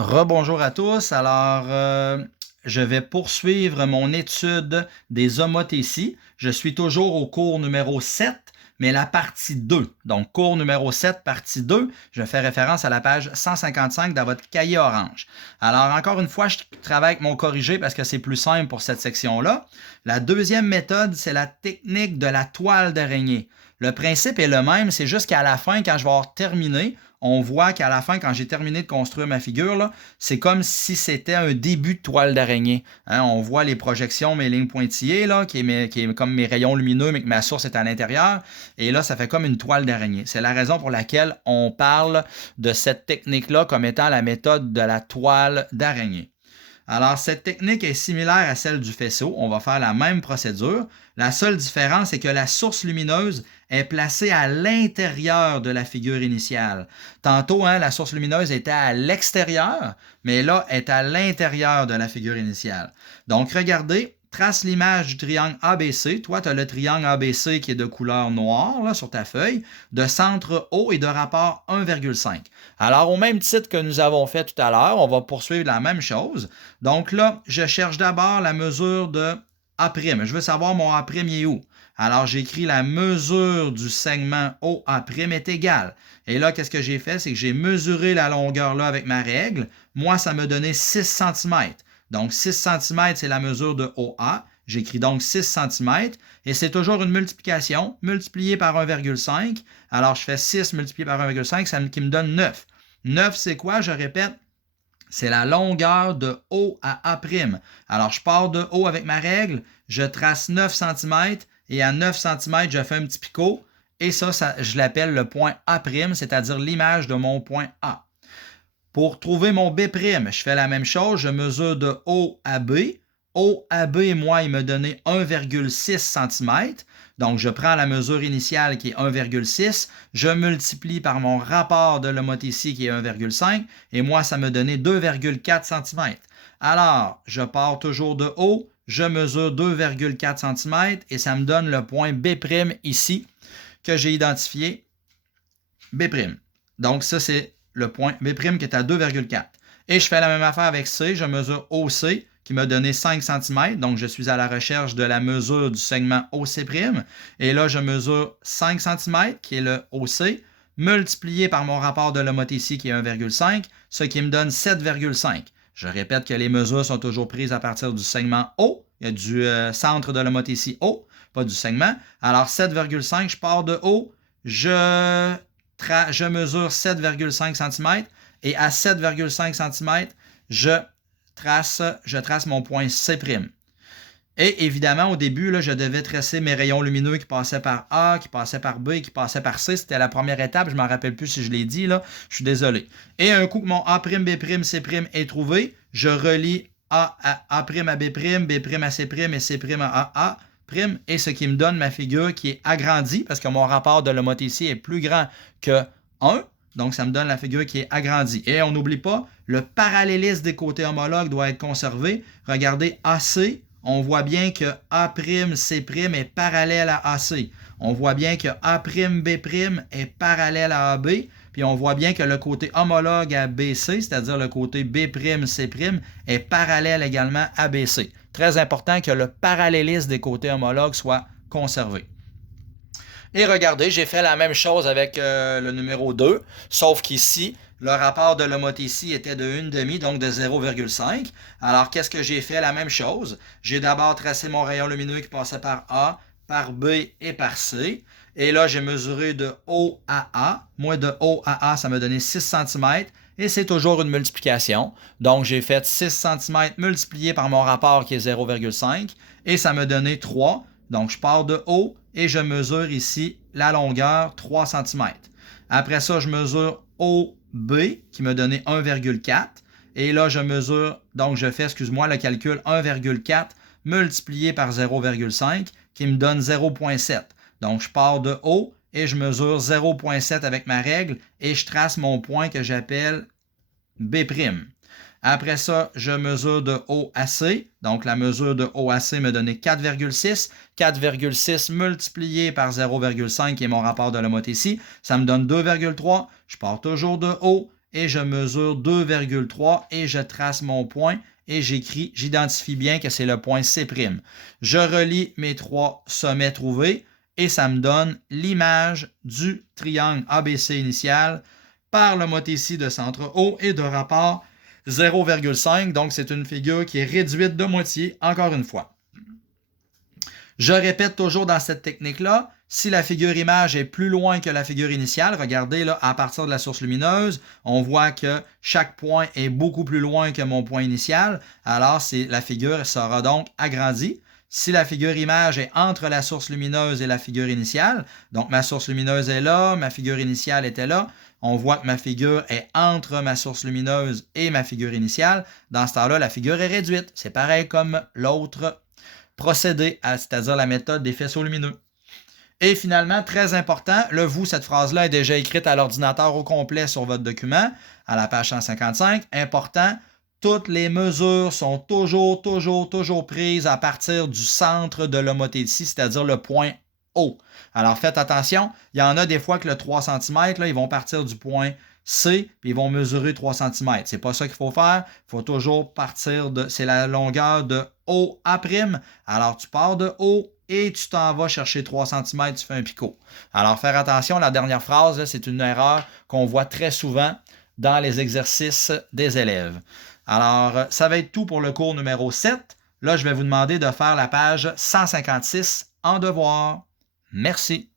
Rebonjour à tous. Alors, je vais poursuivre mon étude des homothéties. Je suis toujours au cours numéro 7, mais la partie 2. Donc, cours numéro 7, partie 2, je fais référence à la page 155 dans votre cahier orange. Alors, encore une fois, je travaille avec mon corrigé parce que c'est plus simple pour cette section-là. La deuxième méthode, c'est la technique de la toile d'araignée. Le principe est le même, c'est juste qu'à la fin, quand je vais avoir terminé, on voit qu'à la fin, quand j'ai terminé de construire ma figure, c'est comme si c'était un début de toile d'araignée. Hein, on voit les projections, mes lignes pointillées, là, qui est comme mes rayons lumineux, mais que ma source est à l'intérieur. Et là, ça fait comme une toile d'araignée. C'est la raison pour laquelle on parle de cette technique-là comme étant la méthode de la toile d'araignée. Alors, cette technique est similaire à celle du faisceau. On va faire la même procédure. La seule différence est que la source lumineuse est placée à l'intérieur de la figure initiale. Tantôt, la source lumineuse était à l'extérieur, mais là, elle est à l'intérieur de la figure initiale. Donc, regardez, trace l'image du triangle ABC. Toi, tu as le triangle ABC qui est de couleur noire là, sur ta feuille, de centre O et de rapport 1,5. Alors, au même titre que nous avons fait tout à l'heure, on va poursuivre la même chose. Donc là, je cherche d'abord la mesure de A'. Je veux savoir mon A' est où. Alors, j'écris la mesure du segment OA' est égale. Et là, qu'est-ce que j'ai fait? C'est que j'ai mesuré la longueur là avec ma règle. Moi, ça m'a donné 6 cm. Donc, 6 cm, c'est la mesure de OA. J'écris donc 6 cm. Et c'est toujours une multiplication multipliée par 1,5. Alors, je fais 6 multiplié par 1,5, qui me donne 9. 9, c'est quoi? Je répète, c'est la longueur de O à A'. Alors, je pars de O avec ma règle, je trace 9 cm et à 9 cm, je fais un petit picot. Et ça je l'appelle le point A', c'est-à-dire l'image de mon point A. Pour trouver mon B', je fais la même chose. Je mesure de O à B. O à B, moi, il m'a donné 1,6 cm. Donc, je prends la mesure initiale qui est 1,6. Je multiplie par mon rapport de l'homothétie qui est 1,5. Et moi, ça m'a donné 2,4 cm. Alors, je pars toujours de O. Je mesure 2,4 cm et ça me donne le point B' ici que j'ai identifié. B'. Donc, ça, c'est le point B' qui est à 2,4. Et je fais la même affaire avec C. Je mesure OC qui m'a donné 5 cm. Donc, je suis à la recherche de la mesure du segment OC'. Et là, je mesure 5 cm qui est le OC multiplié par mon rapport de l'homothétie qui est 1,5, ce qui me donne 7,5. Je répète que les mesures sont toujours prises à partir du segment O, du centre de l'homothétie O, pas du segment. Alors, 7,5, je pars de O, je mesure 7,5 cm et à 7,5 cm, je trace mon point C'. Et évidemment, au début, là, je devais tracer mes rayons lumineux qui passaient par A, qui passaient par B, qui passaient par C. C'était la première étape. Je ne m'en rappelle plus si je l'ai dit. Là. Je suis désolé. Et un coup que mon A', B', C' est trouvé, je relie A à B', B' à C' et C' à A', et ce qui me donne ma figure qui est agrandie parce que mon rapport de l'homothétie est plus grand que 1. Donc, ça me donne la figure qui est agrandie. Et on n'oublie pas, le parallélisme des côtés homologues doit être conservé. Regardez AC. On voit bien que A', C' est parallèle à AC. On voit bien que A', B' est parallèle à AB. Puis on voit bien que le côté homologue à BC, c'est-à-dire le côté B', C', est parallèle également à BC. Très important que le parallélisme des côtés homologues soit conservé. Et regardez, j'ai fait la même chose avec le numéro 2, sauf qu'ici, le rapport de l'homothétie était de 1,5, donc de 0,5. Alors, qu'est-ce que j'ai fait? La même chose. J'ai d'abord tracé mon rayon lumineux qui passait par A, par B et par C. Et là, j'ai mesuré de O à A. Moi, de O à A, ça m'a donné 6 cm. Et c'est toujours une multiplication. Donc, j'ai fait 6 cm multiplié par mon rapport qui est 0,5. Et ça m'a donné 3. Donc, je pars de O et je mesure ici la longueur 3 cm. Après ça, je mesure OB qui m'a donné 1,4. Et là, je mesure, donc je fais, le calcul 1,4 multiplié par 0,5 qui me donne 0,7. Donc, je pars de O et je mesure 0,7 avec ma règle et je trace mon point que j'appelle B'. Après ça, je mesure de O à C. Donc, la mesure de O à C me donnait 4,6. 4,6 multiplié par 0,5 qui est mon rapport de l'homothétie. Ça me donne 2,3. Je pars toujours de O et je mesure 2,3 et je trace mon point et j'identifie bien que c'est le point C'. Je relie mes 3 sommets trouvés et ça me donne l'image du triangle ABC initial par l'homothétie de centre O et de rapport 0,5. Donc, c'est une figure qui est réduite de moitié, encore une fois. Je répète toujours dans cette technique-là, si la figure image est plus loin que la figure initiale, regardez là, à partir de la source lumineuse, on voit que chaque point est beaucoup plus loin que mon point initial, alors la figure sera donc agrandie. Si la figure image est entre la source lumineuse et la figure initiale, donc ma source lumineuse est là, ma figure initiale était là, on voit que ma figure est entre ma source lumineuse et ma figure initiale. Dans ce temps-là, la figure est réduite. C'est pareil comme l'autre procédé, c'est-à-dire la méthode des faisceaux lumineux. Et finalement, très important, là, cette phrase-là est déjà écrite à l'ordinateur au complet sur votre document, à la page 155. Important, toutes les mesures sont toujours prises à partir du centre de l'homothétie, c'est-à-dire le point O. Alors, faites attention, il y en a des fois que le 3 cm, là, ils vont partir du point C, puis ils vont mesurer 3 cm. C'est pas ça qu'il faut faire. Il faut toujours partir c'est la longueur de OA'. Alors, tu pars de O et tu t'en vas chercher 3 cm, tu fais un picot. Alors, faire attention, la dernière phrase, c'est une erreur qu'on voit très souvent dans les exercices des élèves. Alors, ça va être tout pour le cours numéro 7. Là, je vais vous demander de faire la page 156 en devoir. Merci.